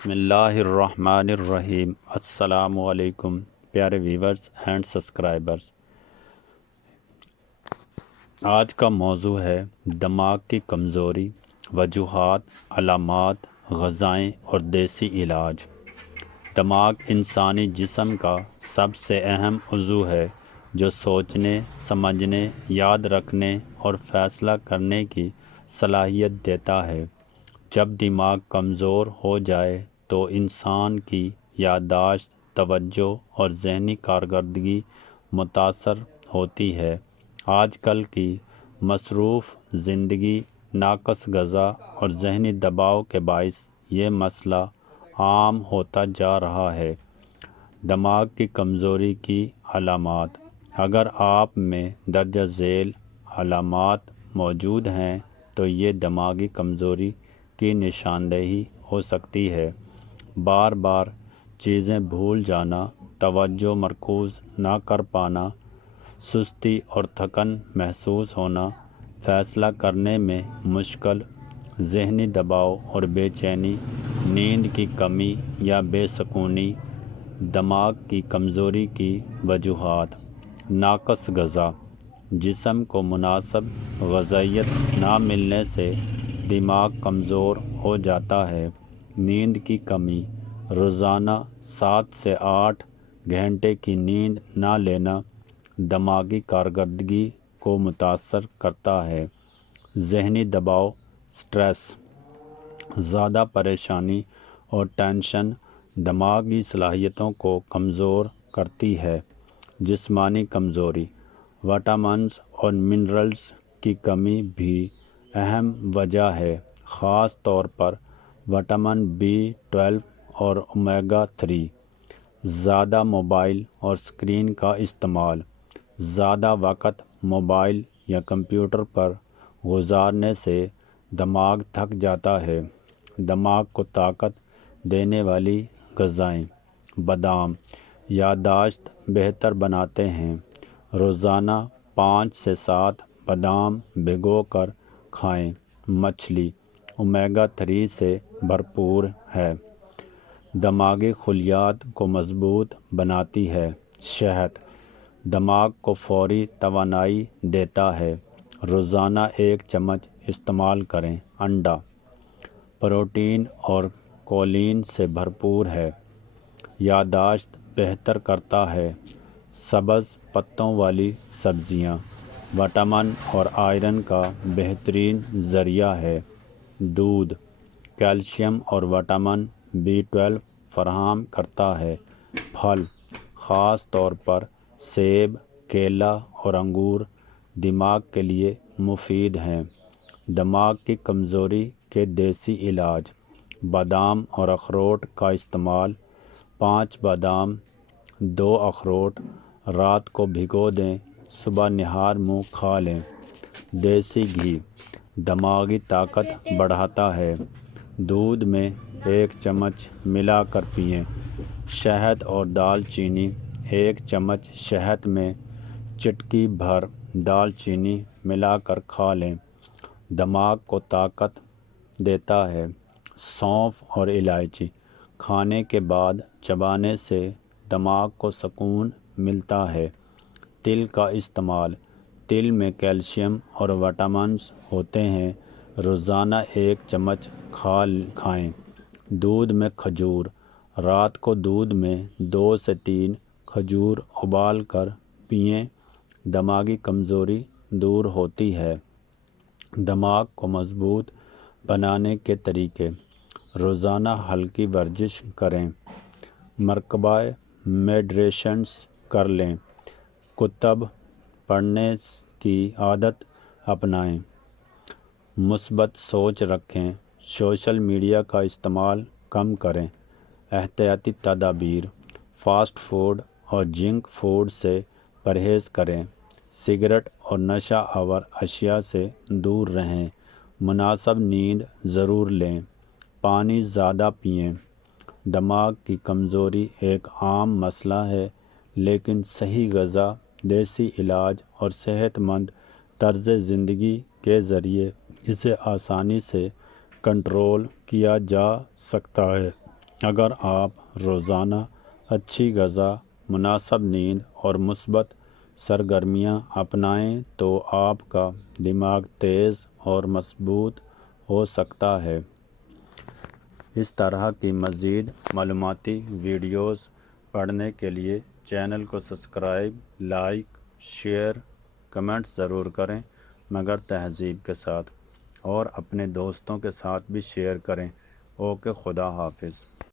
بسم اللہ الرحمن الرحیم۔ السلام علیکم پیارے ویورز اینڈ سبسکرائبرز۔ آج کا موضوع ہے دماغ کی کمزوری، وجوہات، علامات، غذائیں اور دیسی علاج۔ دماغ انسانی جسم کا سب سے اہم عضو ہے جو سوچنے، سمجھنے، یاد رکھنے اور فیصلہ کرنے کی صلاحیت دیتا ہے۔ جب دماغ کمزور ہو جائے تو انسان کی یادداشت، توجہ اور ذہنی کارکردگی متاثر ہوتی ہے۔ آج کل کی مصروف زندگی، ناقص غذا اور ذہنی دباؤ کے باعث یہ مسئلہ عام ہوتا جا رہا ہے۔ دماغ کی کمزوری کی علامات۔ اگر آپ میں درجہ ذیل علامات موجود ہیں تو یہ دماغی کمزوری کی نشاندہی ہو سکتی ہے۔ بار بار چیزیں بھول جانا، توجہ مرکوز نہ کر پانا، سستی اور تھکن محسوس ہونا، فیصلہ کرنے میں مشکل، ذہنی دباؤ اور بے چینی، نیند کی کمی یا بے سکونی۔ دماغ کی کمزوری کی وجوہات۔ ناقص غذا۔ جسم کو مناسب غذائیت نہ ملنے سے دماغ کمزور ہو جاتا ہے۔ نیند کی کمی۔ روزانہ 7 سے 8 گھنٹے کی نیند نہ لینا دماغی کارکردگی کو متاثر کرتا ہے۔ ذہنی دباؤ، سٹریس۔ زیادہ پریشانی اور ٹینشن دماغی صلاحیتوں کو کمزور کرتی ہے۔ جسمانی کمزوری۔ وٹامنز اور منرلز کی کمی بھی اہم وجہ ہے، خاص طور پر وٹامن B12 اور اومیگا 3۔ زیادہ موبائل اور اسکرین کا استعمال۔ زیادہ وقت موبائل یا کمپیوٹر پر گزارنے سے دماغ تھک جاتا ہے۔ دماغ کو طاقت دینے والی غذائیں۔ بادام یادداشت بہتر بناتے ہیں۔ روزانہ 5 سے 7 بادام بھگو کر کھائیں۔ مچھلی اومیگا 3 سے بھرپور ہے۔ دماغی خلیات کو مضبوط بناتی ہے۔ شہد دماغ کو فوری توانائی دیتا ہے۔ روزانہ 1 چمچ استعمال کریں۔ انڈا پروٹین اور کولین سے بھرپور ہے۔ یادداشت بہتر کرتا ہے۔ سبز پتوں والی سبزیاں وٹامن اور آئرن کا بہترین ذریعہ ہے۔ دودھ کیلشیم اور وٹامن B12 فراہم کرتا ہے۔ پھل خاص طور پر سیب، کیلا اور انگور دماغ کے لیے مفید ہیں۔ دماغ کی کمزوری کے دیسی علاج۔ بادام اور اخروٹ کا استعمال۔ 5 بادام، 2 اخروٹ رات کو بھگو دیں، صبح نہار منہ کھا لیں۔ دیسی گھی دماغی طاقت بڑھاتا ہے۔ دودھ میں 1 چمچ ملا کر پئیں۔ شہد اور دال چینی 1 چمچ شہد میں چٹکی بھر دال چینی ملا کر کھا لیں، دماغ کو طاقت دیتا ہے۔ سونف اور الائچی کھانے کے بعد چبانے سے دماغ کو سکون ملتا ہے۔ تل کا استعمال۔ تل میں کیلشیم اور وٹامنز ہوتے ہیں۔ روزانہ 1 چمچ کھائیں۔ دودھ میں کھجور رات کو دودھ میں 2 سے 3 کھجور ابال کر پئیں، دماغی کمزوری دور ہوتی ہے۔ دماغ کو مضبوط بنانے کے طریقے۔ روزانہ ہلکی ورزش کریں۔ مرکبہ میڈیٹیشن کر لیں۔ کتب پڑھنے کی عادت اپنائیں۔ مثبت سوچ رکھیں۔ سوشل میڈیا کا استعمال کم کریں۔ احتیاطی تدابیر۔ فاسٹ فوڈ اور جنک فوڈ سے پرہیز کریں۔ سگریٹ اور نشہ آور اشیاء سے دور رہیں۔ مناسب نیند ضرور لیں۔ پانی زیادہ پئیں۔ دماغ کی کمزوری ایک عام مسئلہ ہے، لیکن صحیح غذا، دیسی علاج اور صحت مند طرز زندگی کے ذریعے اسے آسانی سے کنٹرول کیا جا سکتا ہے۔ اگر آپ روزانہ اچھی غذا، مناسب نیند اور مثبت سرگرمیاں اپنائیں تو آپ کا دماغ تیز اور مضبوط ہو سکتا ہے۔ اس طرح کی مزید معلوماتی ویڈیوز پڑھنے کے لیے چینل کو سبسکرائب، لائک، شیئر، کمنٹ ضرور کریں، مگر تہذیب کے ساتھ، اور اپنے دوستوں کے ساتھ بھی شیئر کریں۔ اوکے، خدا حافظ۔